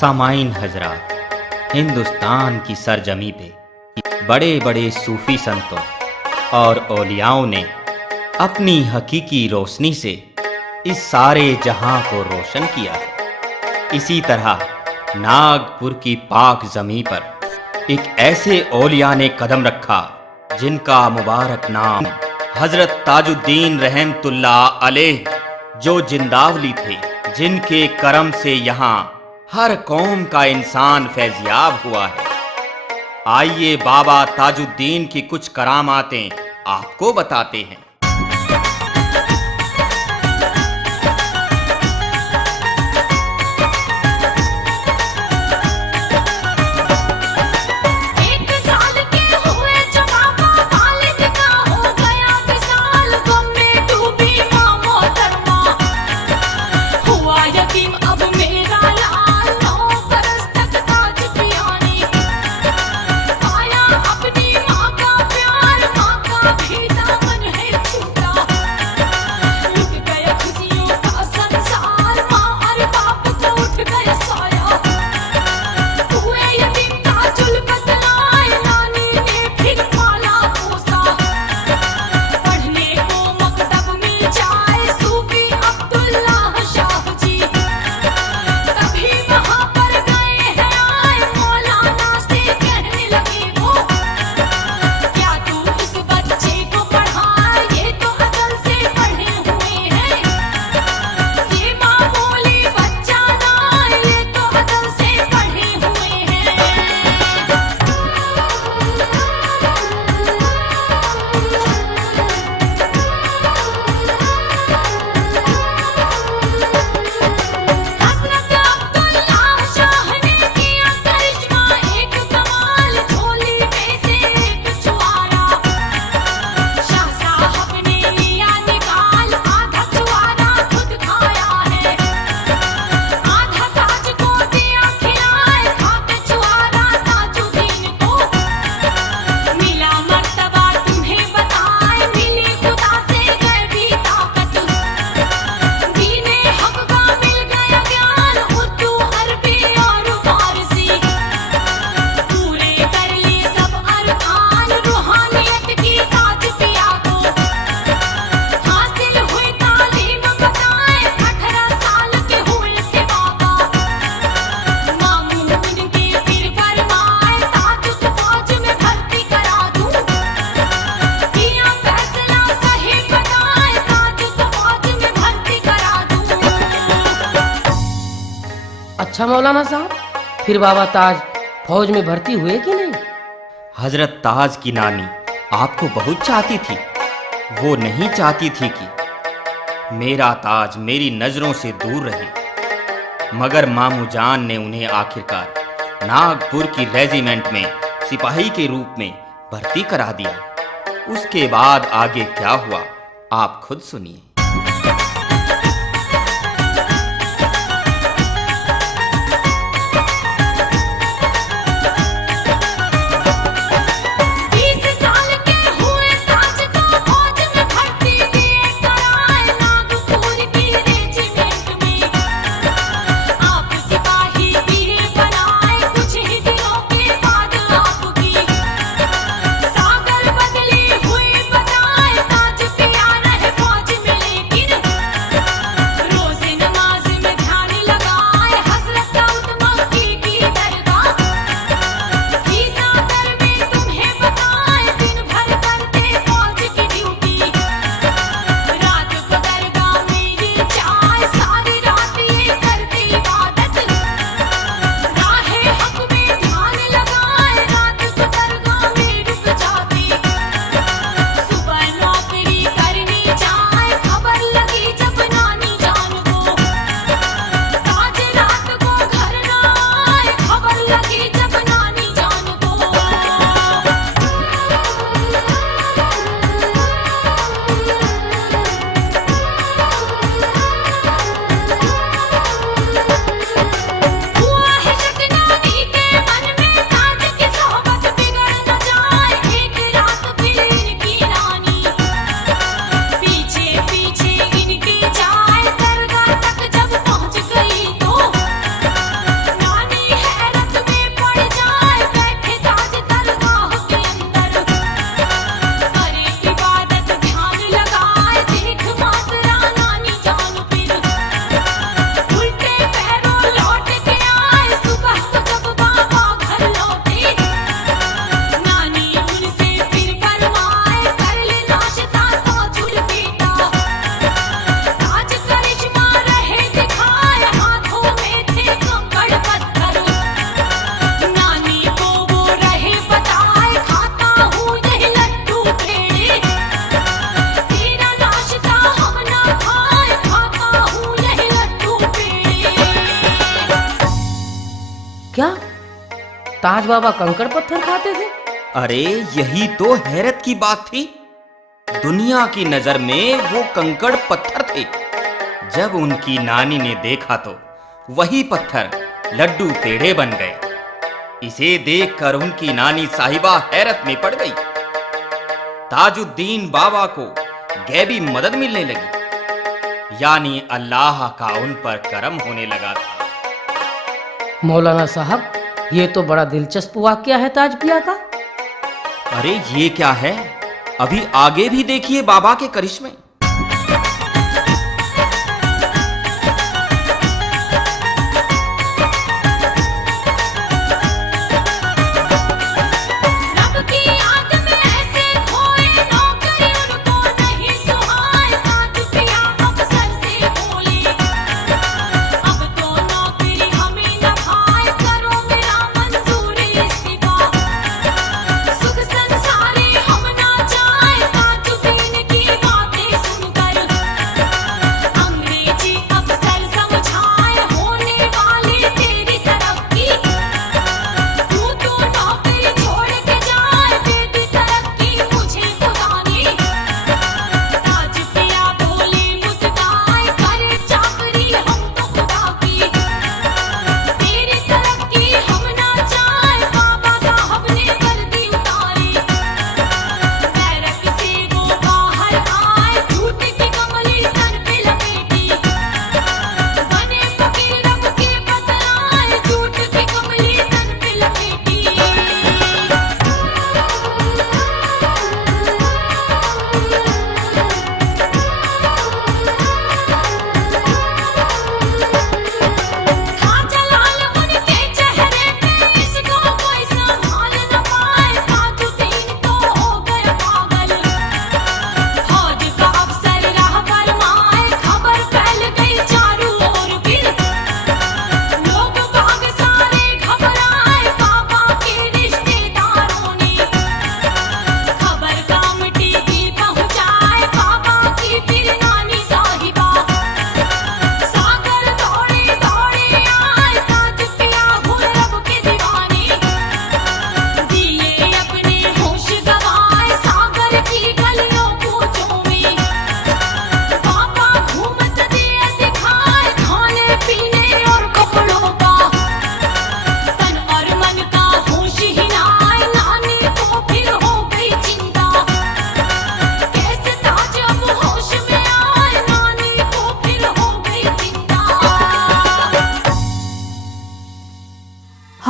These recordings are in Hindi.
सामाइन हजरात, हिंदुस्तान की सरजमी पे बड़े बड़े सूफी संतों और औलियाओं ने अपनी हकीकी रोशनी से इस सारे जहां को रोशन किया है। इसी तरह नागपुर की पाक ज़मीं पर एक ऐसे औलिया ने कदम रखा जिनका मुबारक नाम हजरत ताजुद्दीन रहमतुल्लाह अलैह, जो जिंदावली थे, जिनके करम से यहाँ हर कौम का इंसान फैज़याब हुआ है। आइए बाबा ताजुद्दीन की कुछ करामातें आपको बताते हैं। अच्छा मौलाना साहब, फिर बाबा ताज फौज में भर्ती हुए कि नहीं? हजरत ताज की नानी आपको बहुत चाहती थी। वो नहीं चाहती थी कि मेरा ताज मेरी नजरों से दूर रहे, मगर मामू जान ने उन्हें आखिरकार नागपुर की रेजिमेंट में सिपाही के रूप में भर्ती करा दिया। उसके बाद आगे क्या हुआ आप खुद सुनिए। सागर बदली हुई बताए ताज पिया रहे फौज मिले क्या ताज बाबा कंकड़ पत्थर खाते थे? अरे यही तो हैरत की बात थी। दुनिया की नजर में वो कंकड़ पत्थर थे। जब उनकी नानी ने देखा तो वही पत्थर लड्डू पेड़े बन गए। इसे देखकर उनकी नानी साहिबा हैरत में पड़ गई। ताजुद्दीन बाबा को गैबी मदद मिलने लगी, यानी अल्लाह का उन पर करम होने लगा था। मौलाना साहब, ये तो बड़ा दिलचस्प वाकया है ताज पिया का। अरे ये क्या है, अभी आगे भी देखिए बाबा के करिश्मे।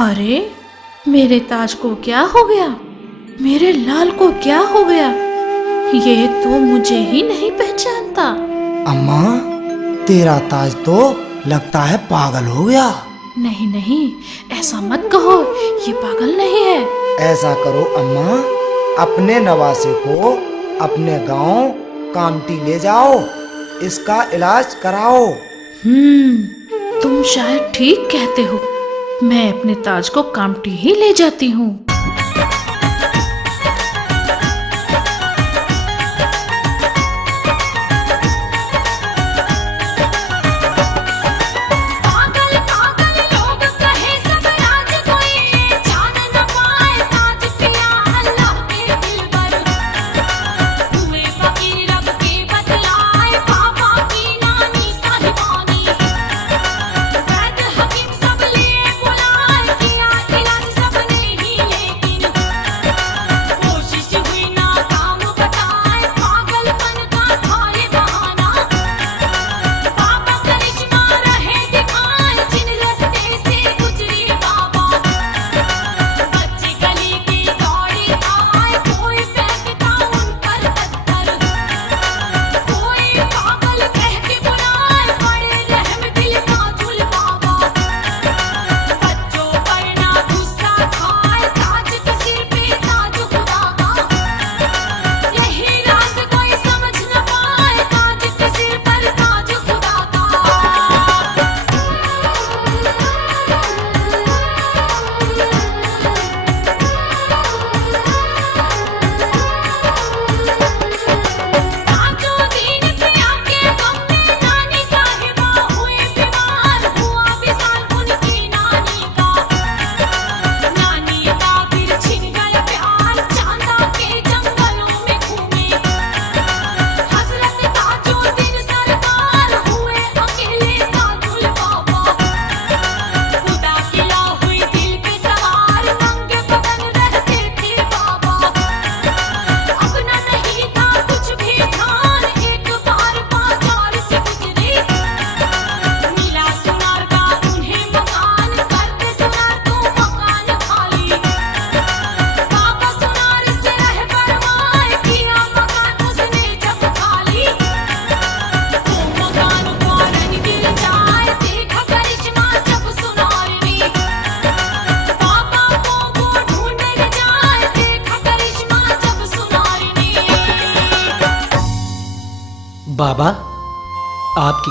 अरे मेरे ताज को क्या हो गया, मेरे लाल को क्या हो गया, ये तो मुझे ही नहीं पहचानता। अम्मा, तेरा ताज तो लगता है पागल हो गया। नहीं नहीं, ऐसा मत कहो, ये पागल नहीं है। ऐसा करो अम्मा, अपने नवासे को अपने गांव कामटी ले जाओ, इसका इलाज कराओ। तुम शायद ठीक कहते हो, मैं अपने ताज को कामटी ही ले जाती हूँ। इलाज सबने ही ले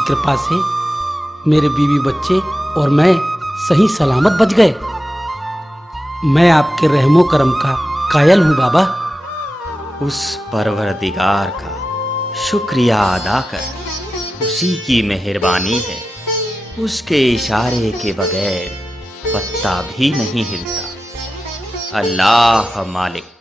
कृपा से मेरे बीवी बच्चे और मैं सही सलामत बच गए। मैं आपके रहमो करम का कायल हूँ बाबा। उस परवरदिगार का शुक्रिया अदा कर, उसी की मेहरबानी है। उसके इशारे के बगैर पत्ता भी नहीं हिलता। अल्लाह मालिक।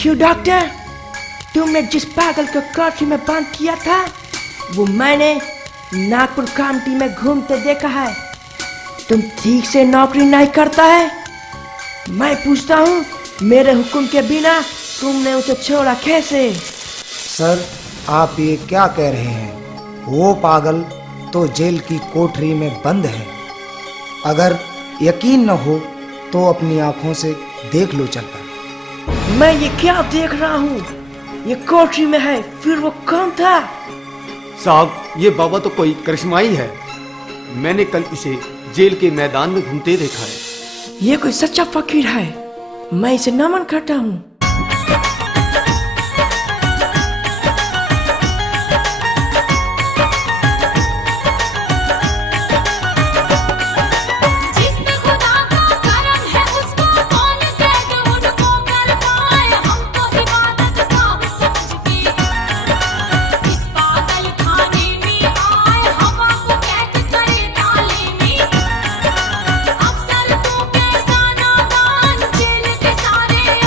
क्यों डॉक्टर, तुमने जिस पागल को कोठरी में बंद किया था वो मैंने नागपुर कामटी में घूमते देखा है। तुम ठीक से नौकरी नहीं करता है। मैं पूछता हूँ, मेरे हुक्म के बिना तुमने उसे छोड़ा कैसे? सर, आप ये क्या कह रहे हैं? वो पागल तो जेल की कोठरी में बंद है। अगर यकीन न हो तो अपनी आंखों से देख लो चलकर। मैं ये क्या देख रहा हूँ? ये कोठरी में है, फिर वो कौन था? साहब, ये बाबा तो कोई करिश्माई है। मैंने कल इसे जेल के मैदान में घूमते देखा है। ये कोई सच्चा फकीर है, मैं इसे नमन करता हूँ।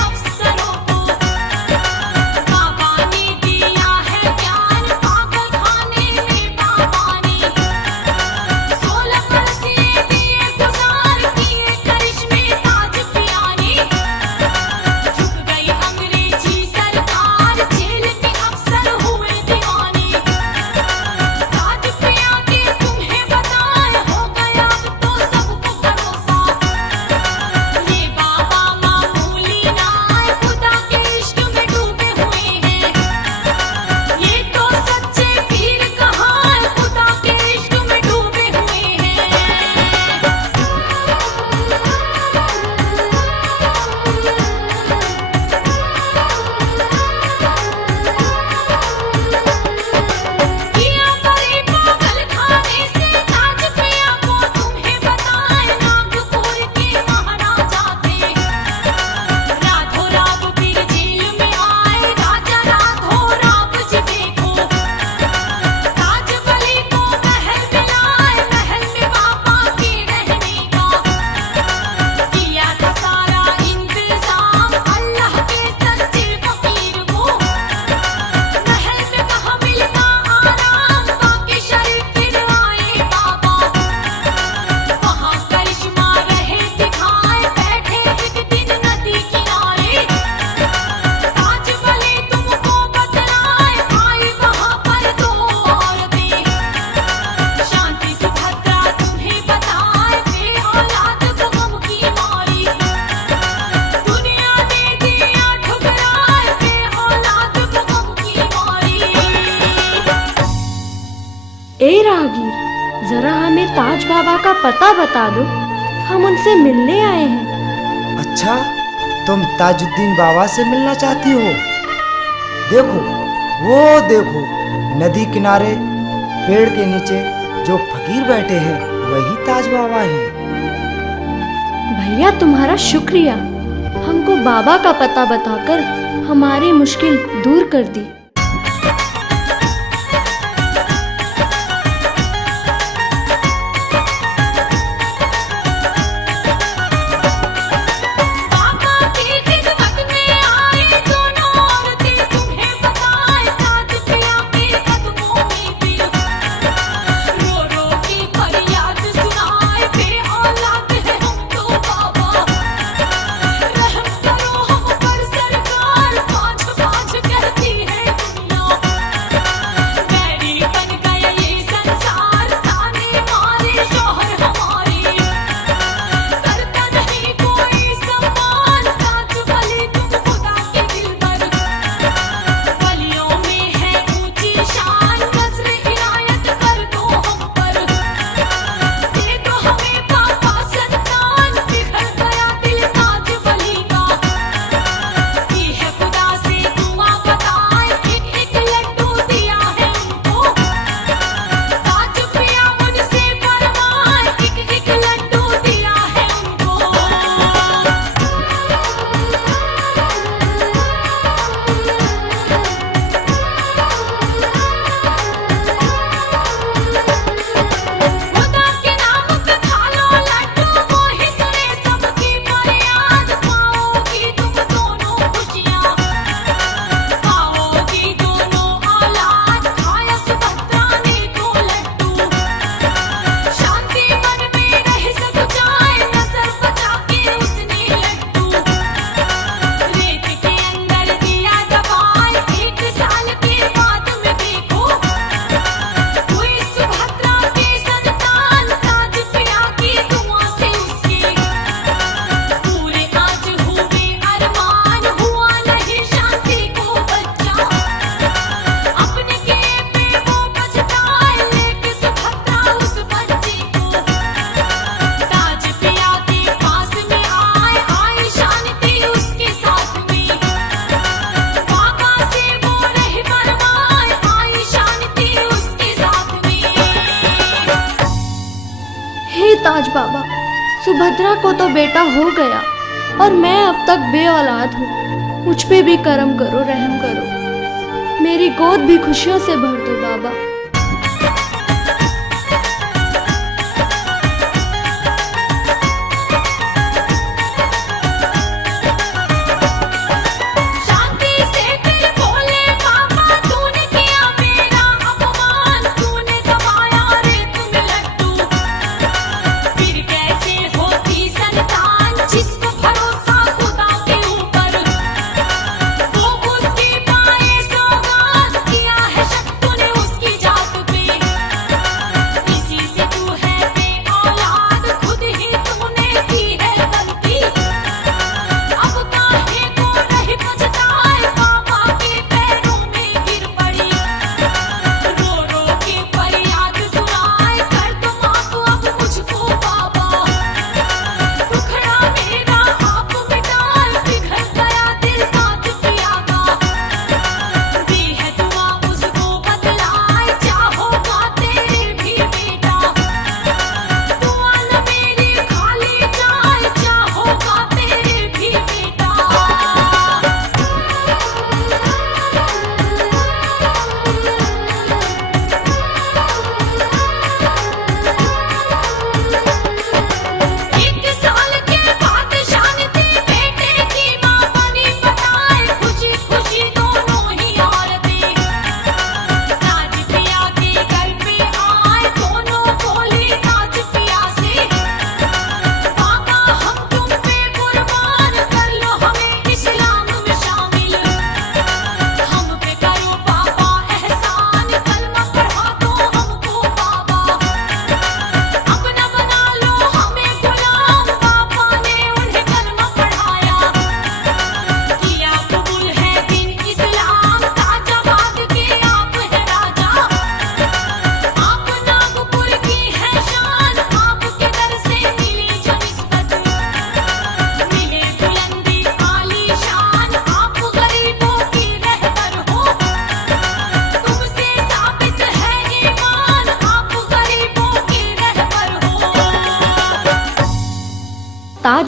अफसर ताज बाबा का पता बता दो, हम उनसे मिलने आए हैं। अच्छा, तुम ताजुद्दीन बाबा से मिलना चाहती हो? देखो, वो देखो, नदी किनारे पेड़ के नीचे जो फकीर बैठे हैं वही ताज बाबा हैं। भैया तुम्हारा शुक्रिया, हमको बाबा का पता बताकर हमारी मुश्किल दूर कर दी। ताज बाबा, सुभद्रा को तो बेटा हो गया और मैं अब तक बे औलाद हूँ। मुझ पे भी करम करो, रहम करो, मेरी गोद भी खुशियों से भर दो बाबा। उसकी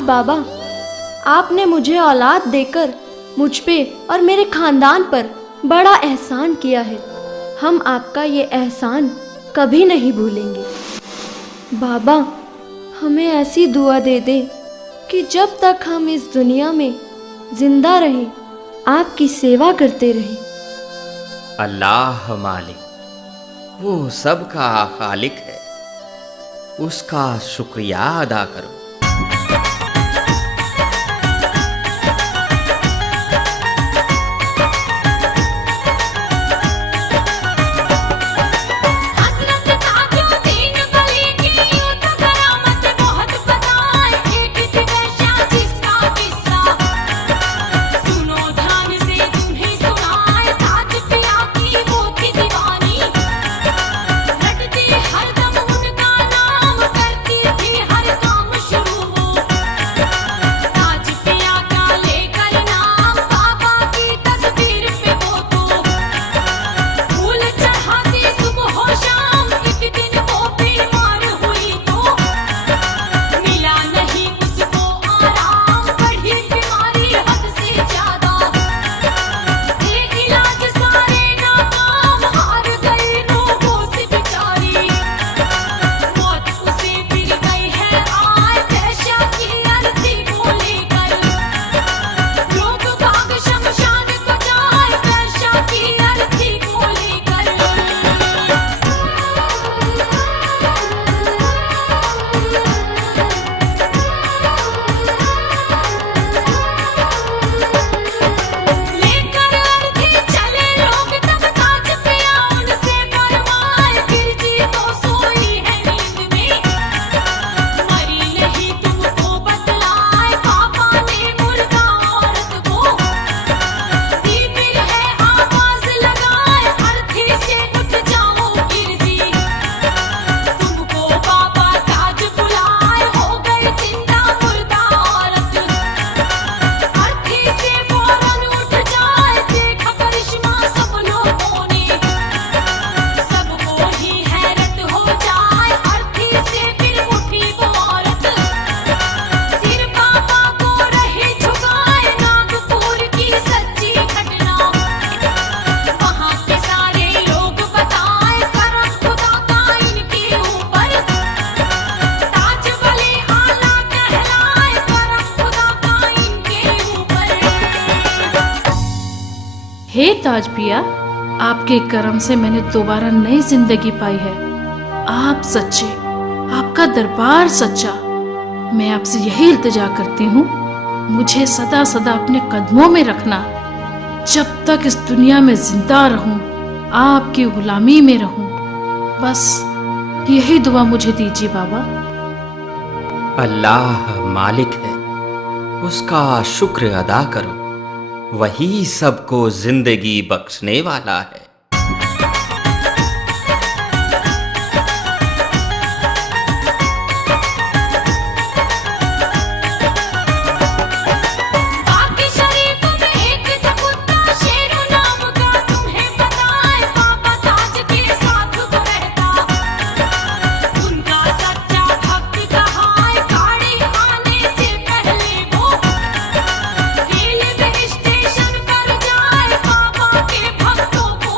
बाबा, आपने मुझे औलाद देकर मुझ पे और मेरे खानदान पर बड़ा एहसान किया है। हम आपका ये एहसान कभी नहीं भूलेंगे। बाबा, हमें ऐसी दुआ दे दे कि जब तक हम इस दुनिया में जिंदा रहें, आपकी सेवा करते रहें। अल्लाह मालिक, वो सबका खालिक है, उसका शुक्रिया अदा करो। हे ताज पिया, आपके करम से मैंने दोबारा नई जिंदगी पाई है। आप सच्चे, आपका दरबार सच्चा। मैं आपसे यही इल्तिजा करती हूँ, मुझे सदा सदा अपने कदमों में रखना। जब तक इस दुनिया में जिंदा रहूं, आपकी गुलामी में रहूं, बस यही दुआ मुझे दीजिए बाबा। अल्लाह मालिक है, उसका शुक्र अदा करो, वही सबको जिंदगी बख्शने वाला है। स्टेशन पर जाए बाबा के भक्तों को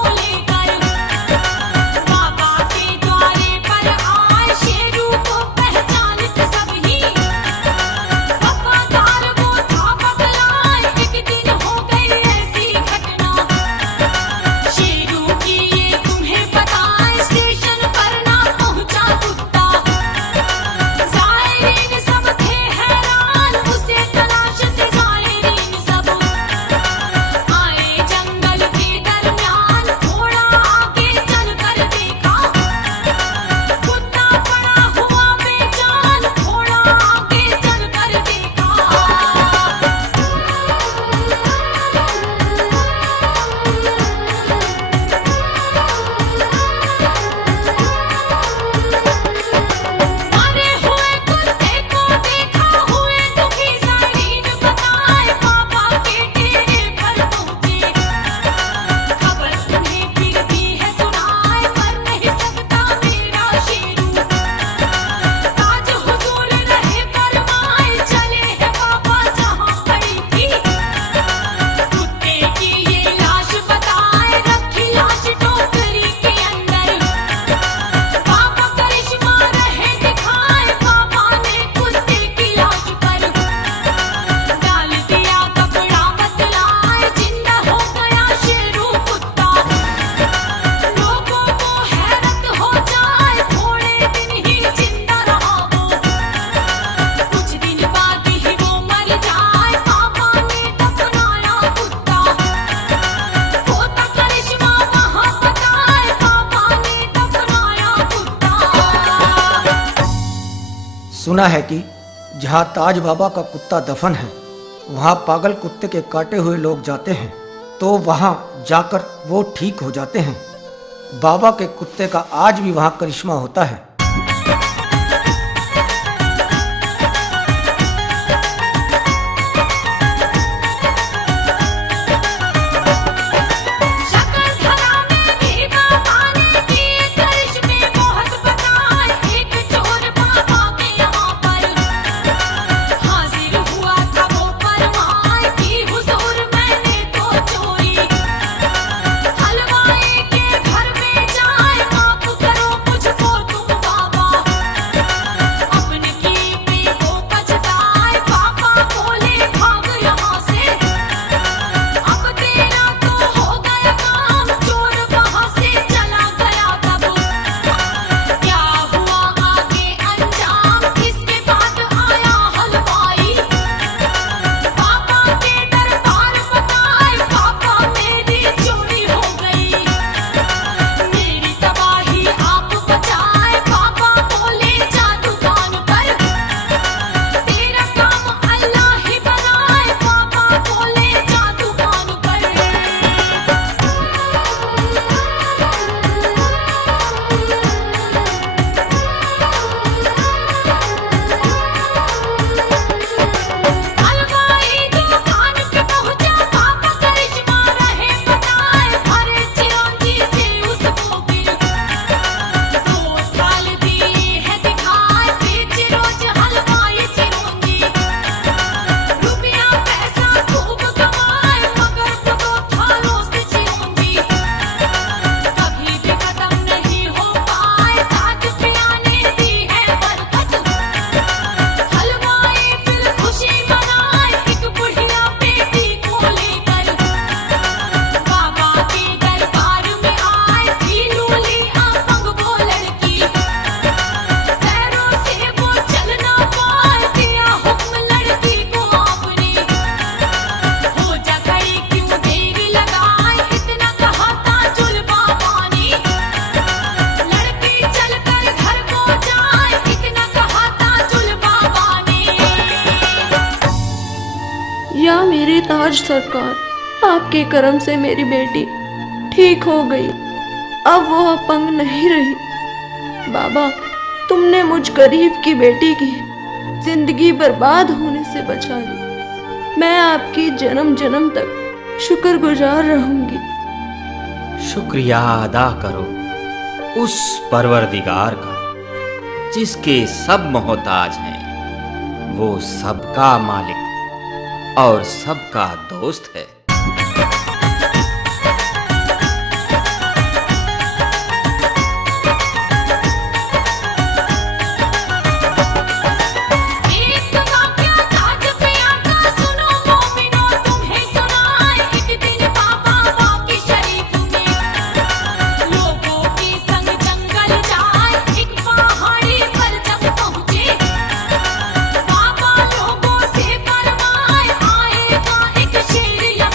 सुना है कि जहाँ ताज बाबा का कुत्ता दफन है वहाँ पागल कुत्ते के काटे हुए लोग जाते हैं तो वहाँ जाकर वो ठीक हो जाते हैं। बाबा के कुत्ते का आज भी वहाँ करिश्मा होता है। या मेरे ताज सरकार, आपके करम से मेरी बेटी ठीक हो गई, अब वो अपंग नहीं रही। बाबा, तुमने मुझ गरीब की बेटी की जिंदगी बर्बाद होने से बचा ली। मैं आपकी जन्म जन्म तक शुक्रगुजार रहूंगी। शुक्रिया अदा करो उस परवरदिगार का जिसके सब मोहताज हैं। वो सबका मालिक और सबका दोस्त है। शेर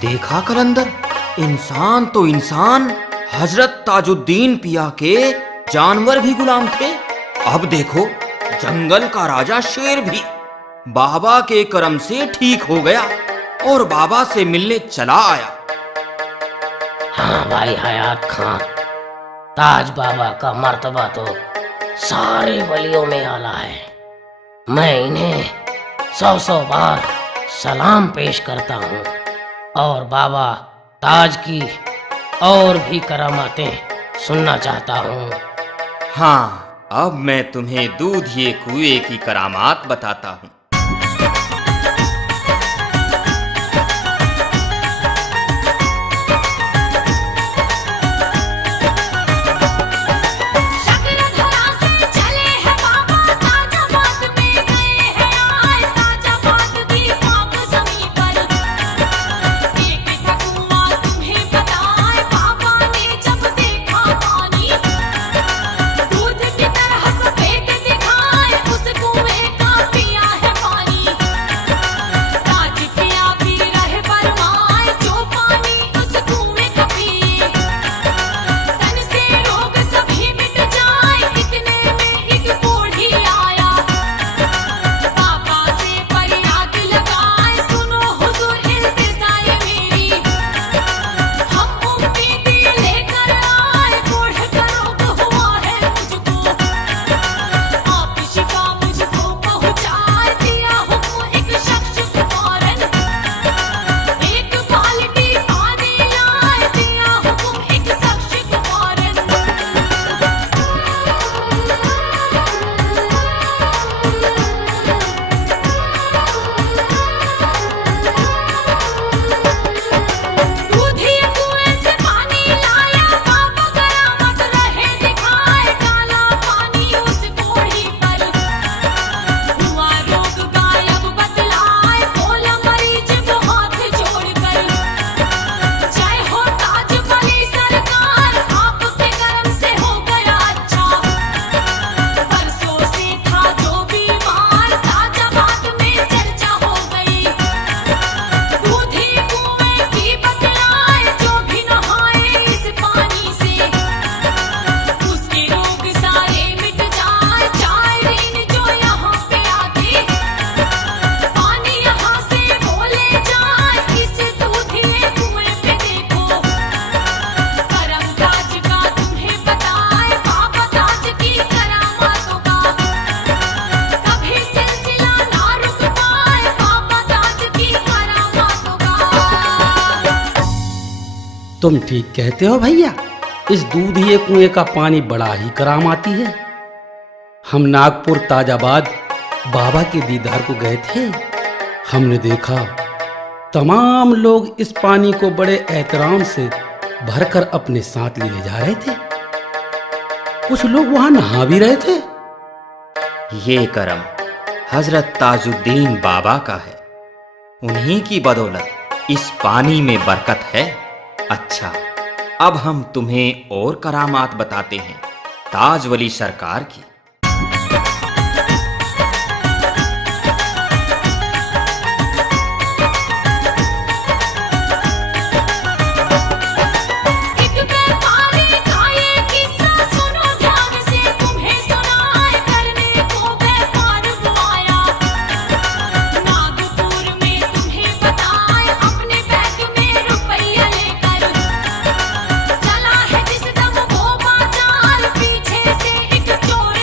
देखा कलंदर, इंसान तो इंसान, हजरत ताजुद्दीन पिया के जानवर भी गुलाम थे। अब देखो, जंगल का राजा शेर भी बाबा के करम से ठीक हो गया और बाबा से मिलने चला आया। हाँ भाई हयात खां, ताज बाबा का मर्तबा तो सारे वलियों में आला है। मैं इन्हें 100 बार सलाम पेश करता हूँ और बाबा ताज की और भी करामातें सुनना चाहता हूँ। हाँ, अब मैं तुम्हें दूधिए कुएं की करामात बताता हूँ। तुम ठीक कहते हो भैया, इस दूधिए कुएं का पानी बड़ा ही करामाती है। हम नागपुर ताजाबाद बाबा के दीदार को गए थे। हमने देखा तमाम लोग इस पानी को बड़े एहतराम से भरकर अपने साथ ले जा रहे थे। कुछ लोग वहां नहा भी रहे थे। ये करम हजरत ताजुद्दीन बाबा का है। उन्हीं की बदौलत इस पानी में बरकत है। अच्छा, अब हम तुम्हें और करामात बताते हैं ताज वली सरकार की। चला है जिस दम वो बाजार, पीछे से एक चोर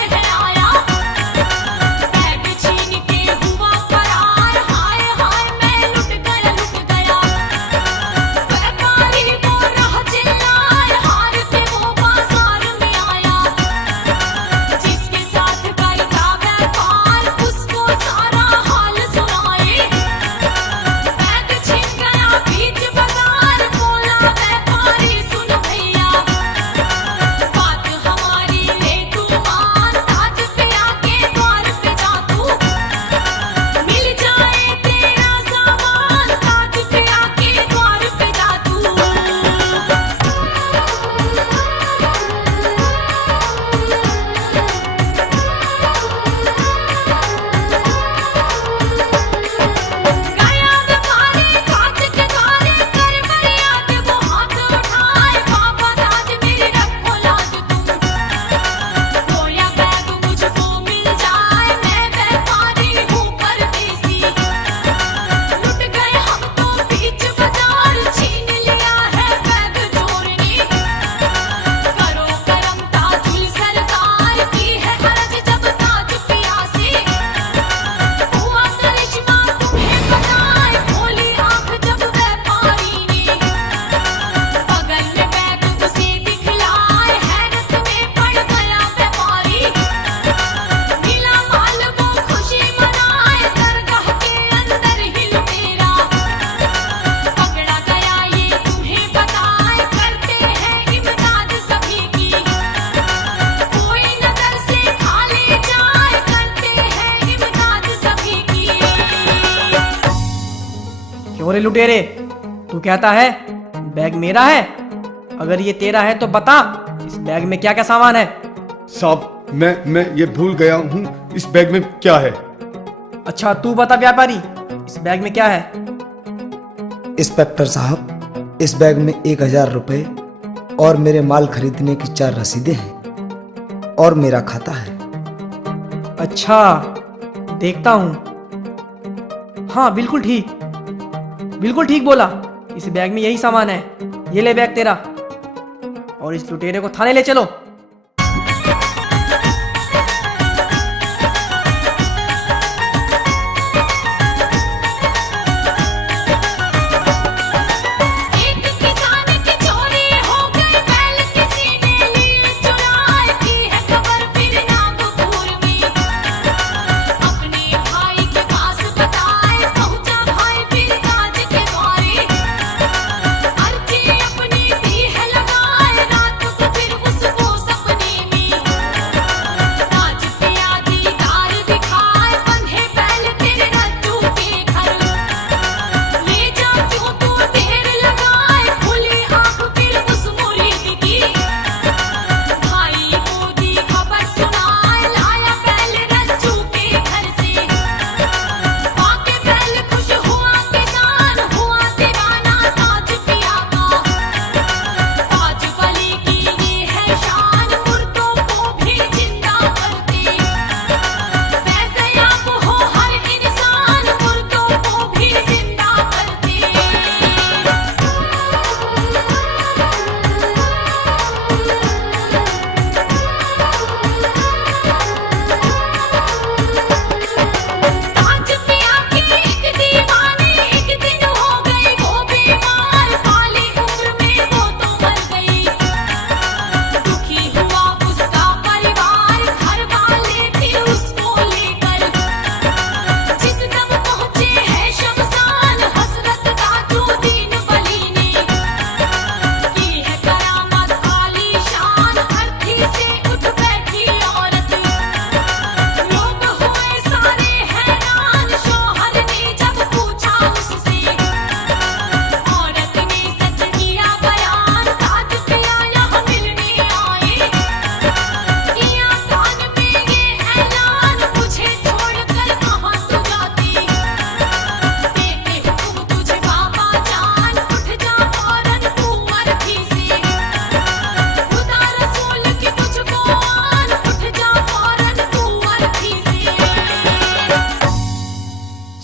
क्यों रे लुटेरे, तू कहता है बैग मेरा है? अगर ये तेरा है तो बता, इस बैग में क्या क्या सामान है? साहब मैं ये भूल गया हूँ, इस बैग में क्या है? अच्छा तू बता व्यापारी, इस बैग में क्या है? इंस्पेक्टर साहब, इस बैग में 1000 रुपए और मेरे माल खरीदने की 4 रसीदें हैं और मेरा खाता है। अच्छा देखता हूँ। हाँ बिल्कुल ठीक बोला, इस बैग में यही सामान है। ये ले बैग तेरा, और इस लुटेरे को थाने ले चलो।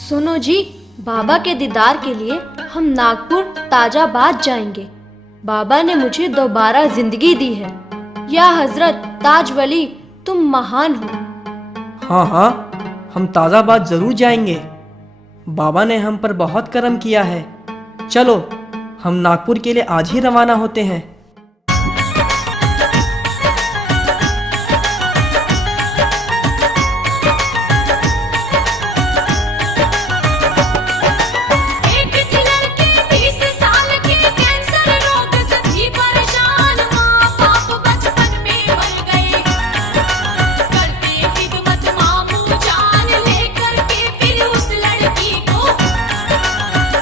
सुनो जी, बाबा के दीदार के लिए हम नागपुर ताजाबाद जाएंगे। बाबा ने मुझे दोबारा जिंदगी दी है। या हजरत ताज वली, तुम महान हो। हाँ, हम ताजाबाद जरूर जाएंगे। बाबा ने हम पर बहुत करम किया है। चलो हम नागपुर के लिए आज ही रवाना होते हैं।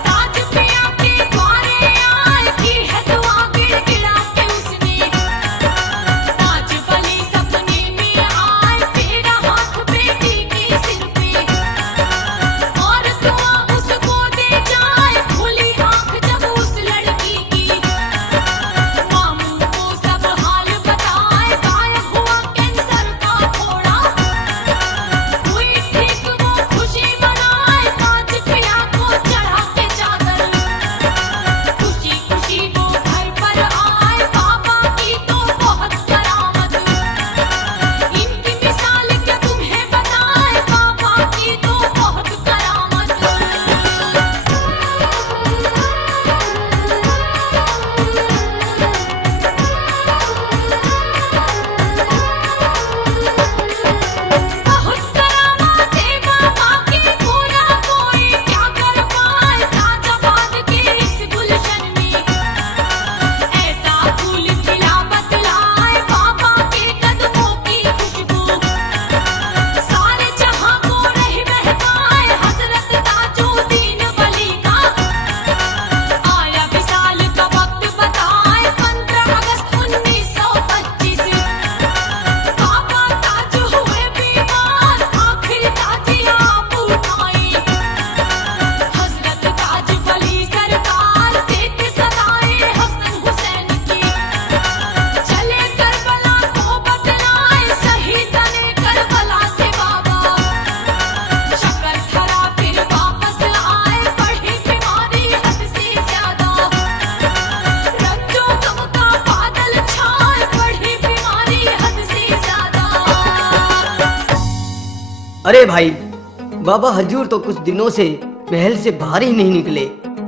ताज पिया के द्वारे आए की है दुआ गिड़गिड़ा अरे भाई, बाबा हजूर तो कुछ दिनों से महल से बाहर ही नहीं निकले।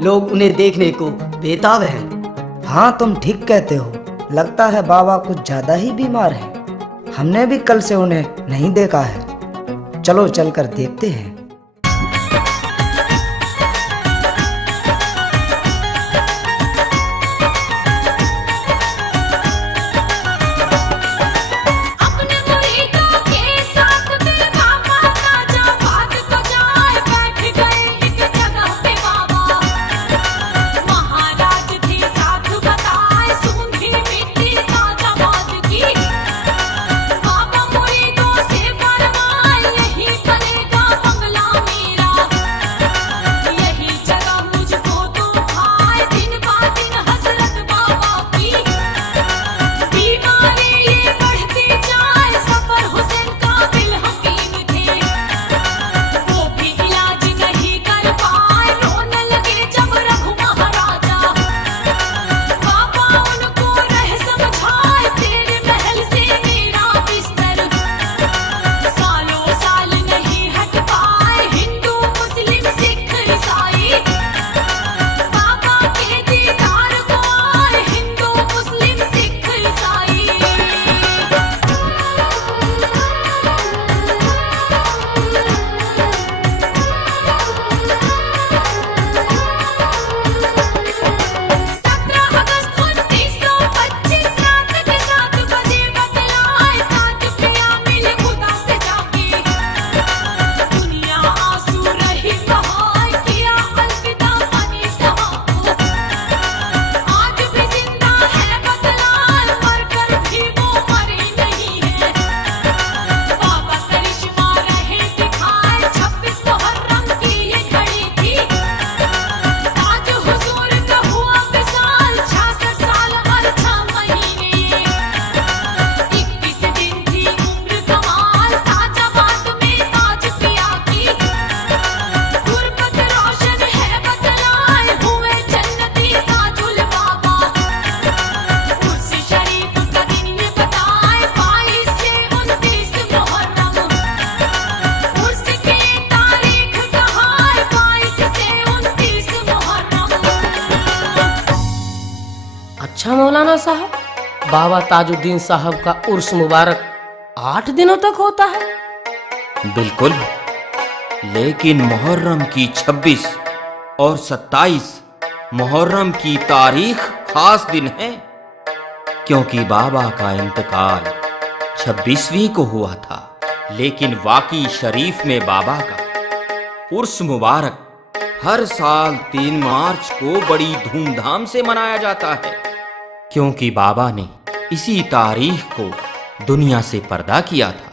लोग उन्हें देखने को बेताब हैं। हाँ, तुम ठीक कहते हो। लगता है बाबा कुछ ज्यादा ही बीमार हैं। हमने भी कल से उन्हें नहीं देखा है। चलो चलकर देखते हैं। अच्छा मौलाना साहब, बाबा ताजुद्दीन साहब का उर्स मुबारक 8 दिनों तक होता है? बिल्कुल, लेकिन मुहर्रम की 26 और 27 मुहर्रम की तारीख खास दिन है, क्योंकि बाबा का इंतकाल 26वीं को हुआ था। लेकिन वाकई शरीफ में बाबा का उर्स मुबारक हर साल 3 मार्च को बड़ी धूमधाम से मनाया जाता है, क्योंकि बाबा ने इसी तारीख को दुनिया से पर्दा किया था।